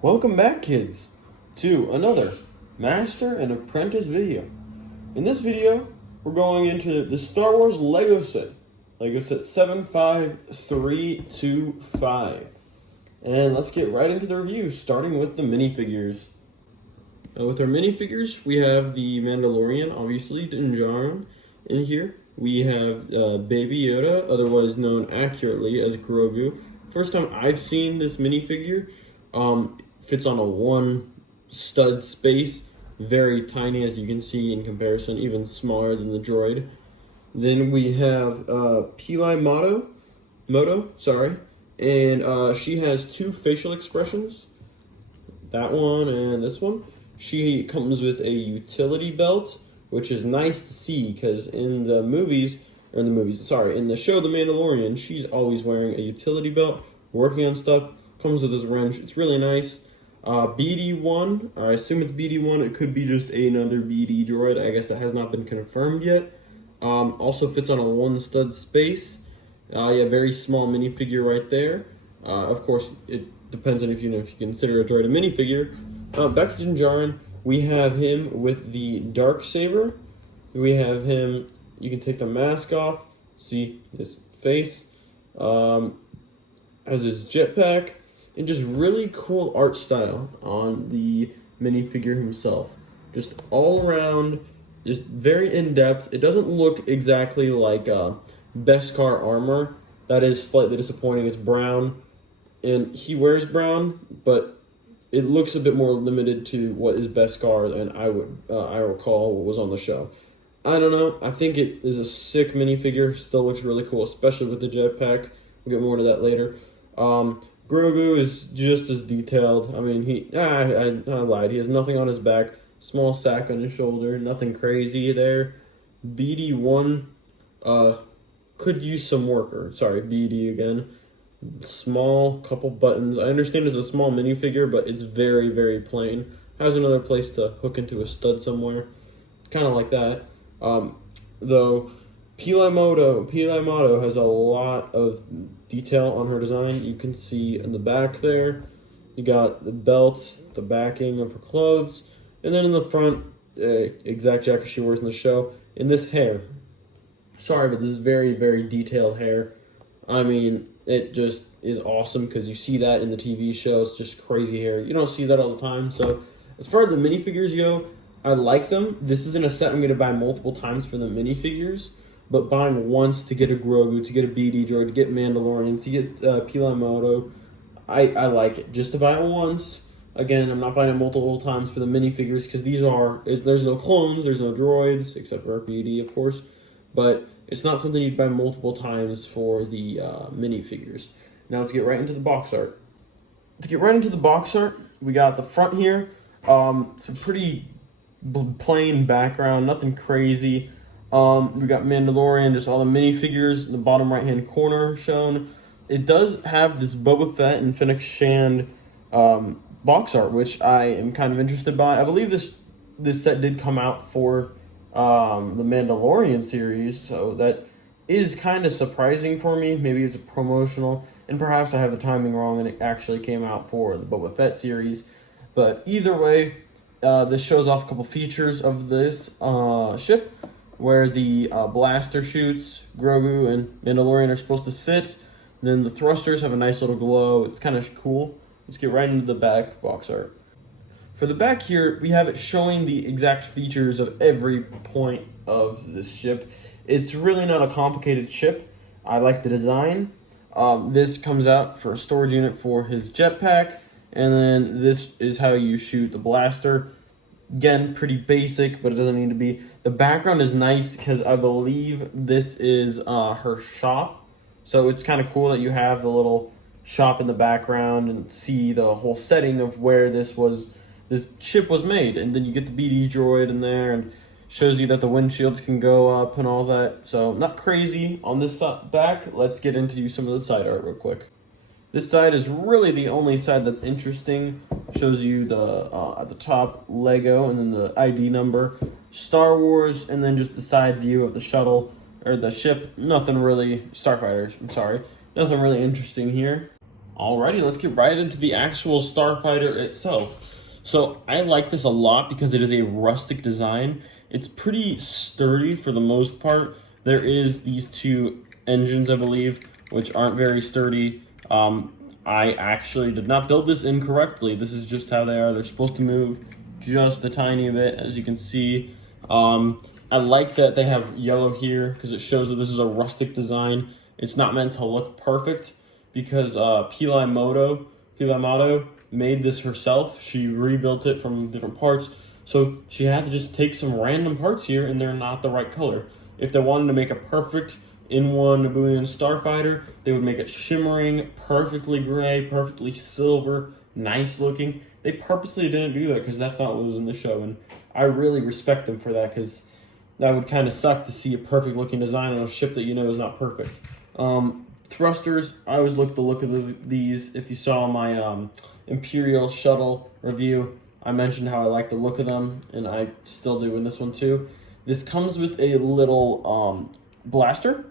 Welcome back, kids, to another Master and Apprentice video. In this video, we're going into the Star Wars Lego set, Lego set 75325. And let's get right into the review, starting with the minifigures. With our minifigures, we have the Mandalorian, obviously, N-1 in here. We have Baby Yoda, otherwise known accurately as Grogu. First time I've seen this minifigure. Fits on a one stud space, very tiny as you can see in comparison, even smaller than the droid. Then we have Peli Moto, and she has two facial expressions, that one and this one. She comes with a utility belt, which is nice to see because in the show The Mandalorian, she's always wearing a utility belt, working on stuff. Comes with this wrench. It's really nice. BD1, I assume it's BD1. It could be just another BD droid. I guess that has not been confirmed yet. Also fits on a one stud space. Yeah, very small minifigure right there. Of course, it depends on if you consider a droid a minifigure. Back to Din Djarin, we have him with the dark saber. We have him. You can take the mask off. See his face. Has his jetpack. And just really cool art style on the minifigure himself. Just all around, just very in-depth. It doesn't look exactly like Beskar armor. That is slightly disappointing. It's brown, and he wears brown, but it looks a bit more limited to what is Beskar than I recall what was on the show. I don't know. I think it is a sick minifigure. Still looks really cool, especially with the jetpack. We'll get more into that later. Grogu is just as detailed. I mean, I lied. He has nothing on his back. Small sack on his shoulder. Nothing crazy there. BD1 could use some work. BD again. Small, couple buttons. I understand it's a small minifigure, but it's very, very plain. Has another place to hook into a stud somewhere. Kind of like that. Though, Peli Moto has a lot of detail on her design. You can see in the back there, you got the belts, the backing of her clothes, and then in the front, exact jacket she wears in the show, and this hair. Sorry, but this very, very detailed hair. I mean, it just is awesome because you see that in the TV show. It's just crazy hair. You don't see that all the time. So as far as the minifigures go, I like them. This isn't a set I'm going to buy multiple times for the minifigures. But buying once to get a Grogu, to get a BD droid, to get Mandalorian, to get Peli Moto, I like it. Just to buy it once. Again, I'm not buying it multiple times for the minifigures because there's no clones, there's no droids, except for BD, of course. But it's not something you'd buy multiple times for the minifigures. Now let's get right into the box art. To get right into the box art, we got the front here. It's a pretty plain background, nothing crazy. We got Mandalorian, just all the minifigures in the bottom right-hand corner shown. It does have this Boba Fett and Fennec Shand box art, which I am kind of interested by. I believe this set did come out for the Mandalorian series, so that is kind of surprising for me. Maybe it's a promotional, and perhaps I have the timing wrong and it actually came out for the Boba Fett series. But either way, this shows off a couple features of this ship, where the blaster shoots, Grogu and Mandalorian are supposed to sit. Then the thrusters have a nice little glow. It's kind of cool. Let's get right into the back box art. For the back here, we have it showing the exact features of every point of this ship. It's really not a complicated ship. I like the design. This comes out for a storage unit for his jetpack. And then this is how you shoot the blaster. Again, pretty basic, but it doesn't need to be. The background is nice because I believe this is her shop. So it's kind of cool that you have the little shop in the background and see the whole setting of where this ship was made. And then you get the BD droid in there and shows you that the windshields can go up and all that. So not crazy on this back. Let's get into some of the side art real quick. This side is really the only side that's interesting. Shows you at the top Lego and then the ID number, Star Wars, and then just the side view of the shuttle or the ship. Nothing really, Starfighter, I'm sorry. Nothing really interesting here. Alrighty, let's get right into the actual Starfighter itself. So I like this a lot because it is a rustic design. It's pretty sturdy for the most part. There is these two engines, I believe, which aren't very sturdy. I actually did not build this incorrectly. This is just how they are. They're supposed to move just a tiny bit, as you can see. I like that they have yellow here because it shows that this is a rustic design. It's not meant to look perfect because Pili Motto made this herself. She rebuilt it from different parts. So she had to just take some random parts here and they're not the right color. If they wanted to make a perfect N-1 Nabooian Starfighter, they would make it shimmering, perfectly gray, perfectly silver, nice looking. They purposely didn't do that because that's not what was in the show, and I really respect them for that because that would kind of suck to see a perfect looking design on a ship that you know is not perfect. Thrusters, I always look at the look of these. If you saw my Imperial shuttle review, I mentioned how I like the look of them, and I still do in this one too. This comes with a little blaster.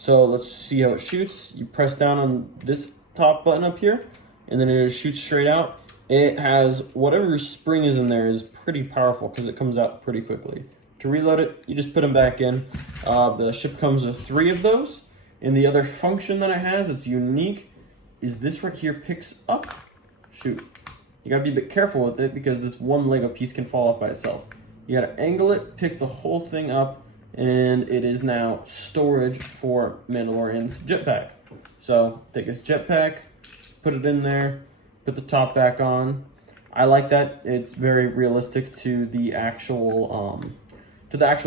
So let's see how it shoots. You press down on this top button up here, and then it shoots straight out. It has whatever spring is in there is pretty powerful because it comes out pretty quickly. To reload it, you just put them back in. The ship comes with 3 of those. And the other function that it has that's unique is this right here picks up. Shoot. You gotta be a bit careful with it because this one Lego piece can fall off by itself. You gotta angle it, pick the whole thing up, and it is now storage for Mandalorian's jetpack. So take his jetpack, put it in there, put the top back on. I like that. It's very realistic to the actual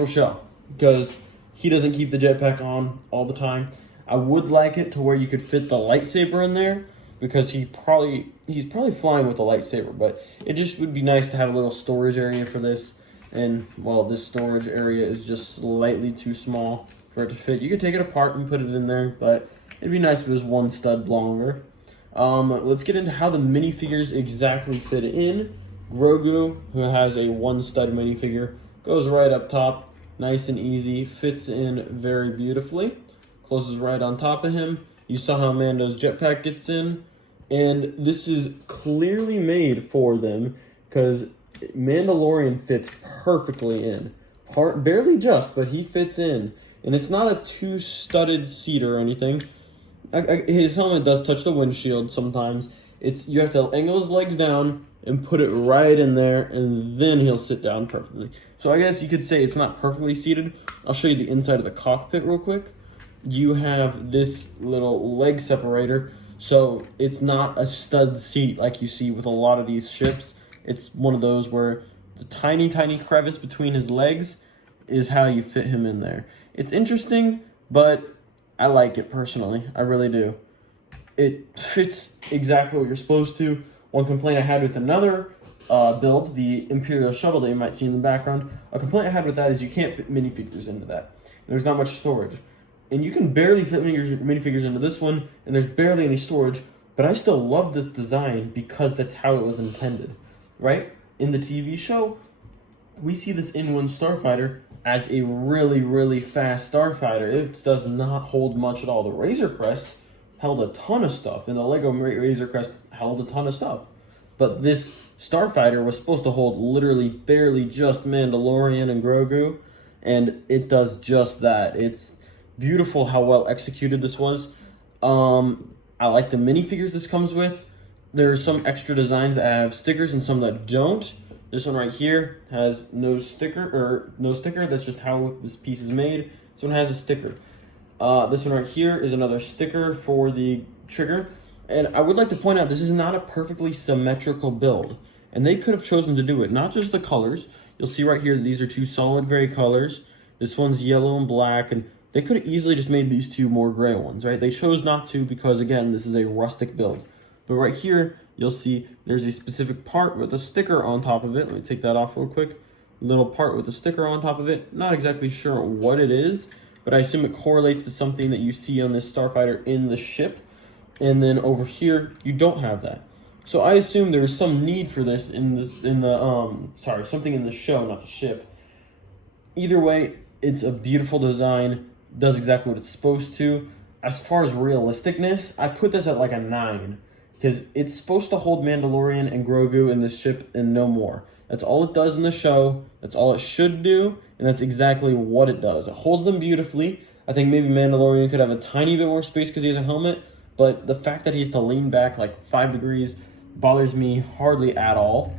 show because he doesn't keep the jetpack on all the time. I would like it to where you could fit the lightsaber in there because he's probably flying with a lightsaber, but it just would be nice to have a little storage area for this. And well, this storage area is just slightly too small for it to fit. You could take it apart and put it in there, but it'd be nice if it was one stud longer. Let's get into how the minifigures exactly fit in. Grogu, who has a 1 stud minifigure, goes right up top, nice and easy, fits in very beautifully. Closes right on top of him. You saw how Mando's jetpack gets in, and this is clearly made for them because Mandalorian fits perfectly in. Barely just, but he fits in. And it's not a 2-studded seat or anything. His helmet does touch the windshield sometimes. You have to angle his legs down and put it right in there, and then he'll sit down perfectly. So I guess you could say it's not perfectly seated. I'll show you the inside of the cockpit real quick. You have this little leg separator, so it's not a stud seat like you see with a lot of these ships. It's one of those where the tiny crevice between his legs is how you fit him in there. It's interesting, but I like it personally. I really do. It fits exactly what you're supposed to. One complaint I had with another build, the Imperial shuttle that you might see in the background, a complaint I had with that is you can't fit minifigures into that. There's not much storage. And you can barely fit minifigures into this one, and there's barely any storage, but I still love this design because that's how it was intended, right? In the TV show, we see this N-1 Starfighter as a really fast Starfighter. It does not hold much at all. The Razor Crest held a ton of stuff, and the Lego Razor Crest held a ton of stuff. But this Starfighter was supposed to hold literally barely just Mandalorian and Grogu, and it does just that. It's beautiful how well executed this was. I like the minifigures this comes with. There's some extra designs that have stickers and some that don't. This one right here has no sticker. That's just how this piece is made. This one has a sticker. This one right here is another sticker for the trigger. And I would like to point out this is not a perfectly symmetrical build. And they could have chosen to do it. Not just the colors. You'll see right here that these are 2 solid gray colors. This one's yellow and black, and they could have easily just made these 2 more gray ones, right? They chose not to because, again, this is a rustic build. But right here, you'll see there's a specific part with a sticker on top of it. Let me take that off real quick. Little part with a sticker on top of it. Not exactly sure what it is, but I assume it correlates to something that you see on this Starfighter in the ship. And then over here, you don't have that. So I assume there was some need for this something in the show, not the ship. Either way, it's a beautiful design. Does exactly what it's supposed to. As far as realisticness, I put this at like a 9. because it's supposed to hold Mandalorian and Grogu in this ship and no more. That's all it does in the show. That's all it should do, and that's exactly what it does. It holds them beautifully. I think maybe Mandalorian could have a tiny bit more space because he has a helmet, but the fact that he has to lean back like 5 degrees bothers me hardly at all.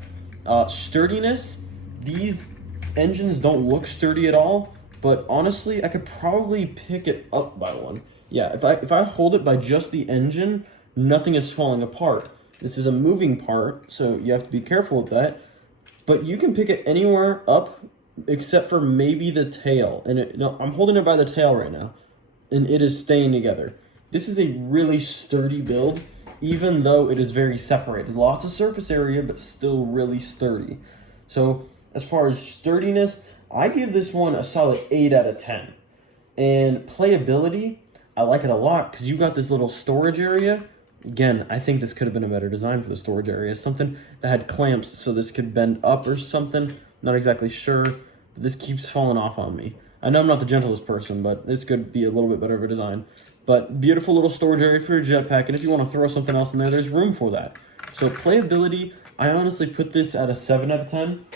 Sturdiness, these engines don't look sturdy at all, but honestly, I could probably pick it up by one. Yeah, if I hold it by just the engine, nothing is falling apart. This is a moving part, so you have to be careful with that. But you can pick it anywhere up except for maybe the tail. And no, I'm holding it by the tail right now, and it is staying together. This is a really sturdy build, even though it is very separated. Lots of surface area, but still really sturdy. So as far as sturdiness, I give this one a solid 8 out of 10. And playability, I like it a lot because you got this little storage area. Again, I think this could have been a better design for the storage area. Something that had clamps so this could bend up or something. Not exactly sure, but this keeps falling off on me. I know I'm not the gentlest person, but this could be a little bit better of a design. But beautiful little storage area for your jetpack, and if you want to throw something else in there, there's room for that. So playability, I honestly put this at a 7 out of 10.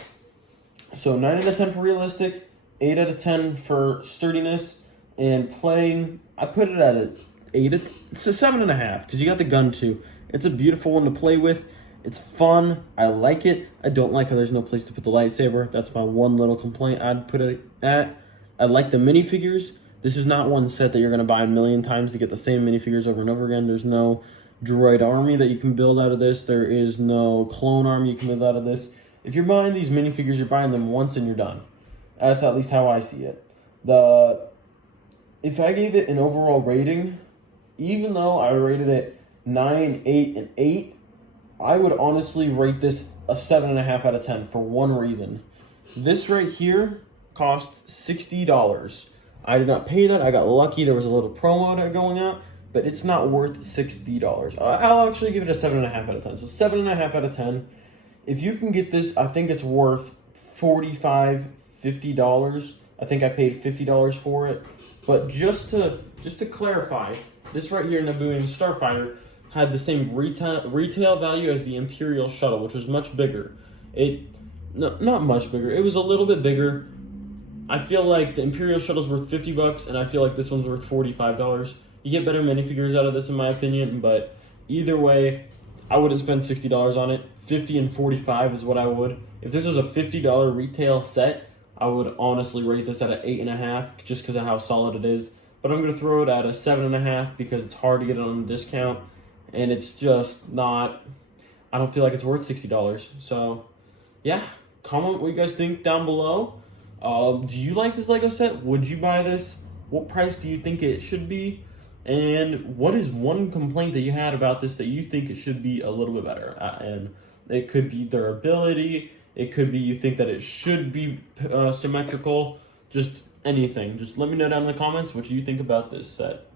So 9 out of 10 for realistic, 8 out of 10 for sturdiness, and playing, I put it at a 8. It's a 7.5 because you got the gun too. It's a beautiful one to play with. It's fun. I like it. I don't like how there's no place to put the lightsaber. That's my one little complaint I'd put it at. I like the minifigures. This is not one set that you're going to buy a million times to get the same minifigures over and over again. There's no droid army that you can build out of this. There is no clone army you can build out of this. If you're buying these minifigures, you're buying them once and you're done. That's at least how I see it. If I gave it an overall rating, even though I rated it 9, 8, and 8, I would honestly rate this a 7.5 out of 10 for one reason. This right here cost $60. I did not pay that. I got lucky. There was a little promo going out, but it's not worth $60. I'll actually give it a 7.5 out of 10. So 7.5 out of 10. If you can get this, I think it's worth $45, $50. I think I paid $50 for it. But just to clarify, this right here in the Boeing Starfighter had the same retail value as the Imperial shuttle, which was much bigger. Not much bigger. It was a little bit bigger. I feel like the Imperial shuttle's worth $50, and I feel like this one's worth $45. You get better minifigures out of this, in my opinion, but either way, I wouldn't spend $60 on it. $50 and $45 is what I would. If this was a $50 retail set, I would honestly rate this at an 8.5 just because of how solid it is. But I'm going to throw it at a 7.5 because it's hard to get it on a discount, and it's just not, I don't feel like it's worth $60. So, yeah, comment what you guys think down below. Do you like this Lego set? Would you buy this? What price do you think it should be? And what is one complaint that you had about this that you think it should be a little bit better? And it could be durability. It could be you think that it should be symmetrical. Just anything. Just let me know down in the comments what you think about this set.